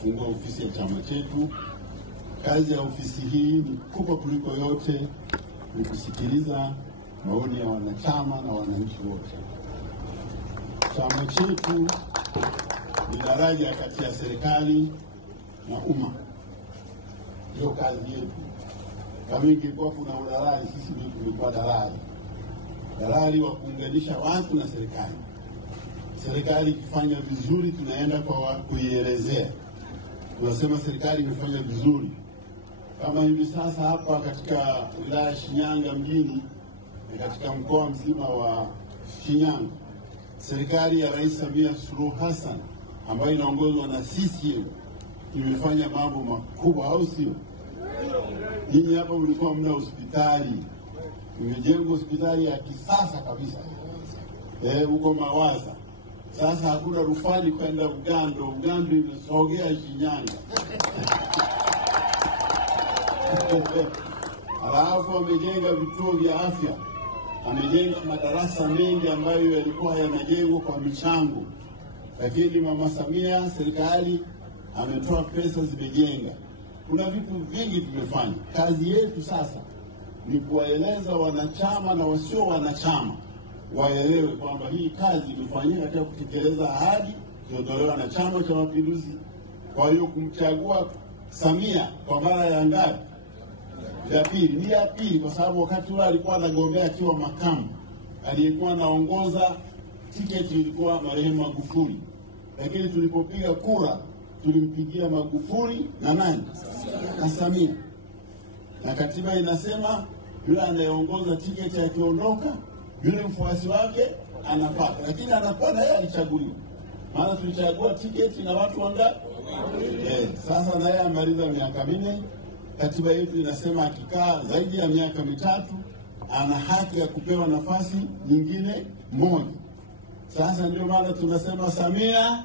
kufungua ofisi ya chama chetu. Kazi ya ofisi hii ni kubwa kuliko yote, ni kusikiliza maoni ya wanachama na wananchi wote. Chama chetu ni daraja kati ya serikali na umma. Ndio kazi yetu. Kama ingekuwa kuna udalali, sisi ndio tulikuwa dalali. Dalali wa kuunganisha watu na serikali. Serikali ikifanya vizuri, tunaenda kwa kuielezea. Tunasema serikali imefanya vizuri. Kama hivi sasa hapa katika wilaya Shinyanga mjini na katika mkoa mzima wa Shinyanga, serikali ya Rais Samia Suluhu Hassan ambayo inaongozwa na CCM imefanya mambo makubwa, au sio? Ninyi hapa mlikuwa mna hospitali, imejengwa hospitali ya kisasa kabisa huko Mawaza. Sasa hakuna rufani kwenda Ugando, Ugando imesogea Shinyanga. Alafu amejenga vituo vya afya, amejenga madarasa mengi ambayo yalikuwa yanajengwa kwa michango, lakini Mama Samia serikali ametoa pesa zimejenga. Kuna vitu vingi tumefanya. Kazi yetu sasa ni kuwaeleza wanachama na wasio wanachama waelewe kwamba hii kazi imefanyika katika kutekeleza ahadi zilizotolewa na Chama cha Mapinduzi. Kwa hiyo kumchagua Samia kwa mara ya ngapi? Ya pili. Ni ya pili kwa sababu wakati ule alikuwa anagombea akiwa makamu, aliyekuwa anaongoza tiketi ilikuwa marehemu Magufuli, lakini tulipopiga kura tulimpigia Magufuli na nani? Na Samia. Na katiba inasema yule anayeongoza tiketi akiondoka, yule mfuasi wake anapata, lakini anapata yeye alichaguliwa. Maana tulichagua tiketi na watu wangapi? Sasa naye amaliza miaka 4. Katiba yetu inasema akikaa zaidi ya miaka 3 ana haki ya kupewa nafasi nyingine moja. Sasa ndio maana tunasema Samia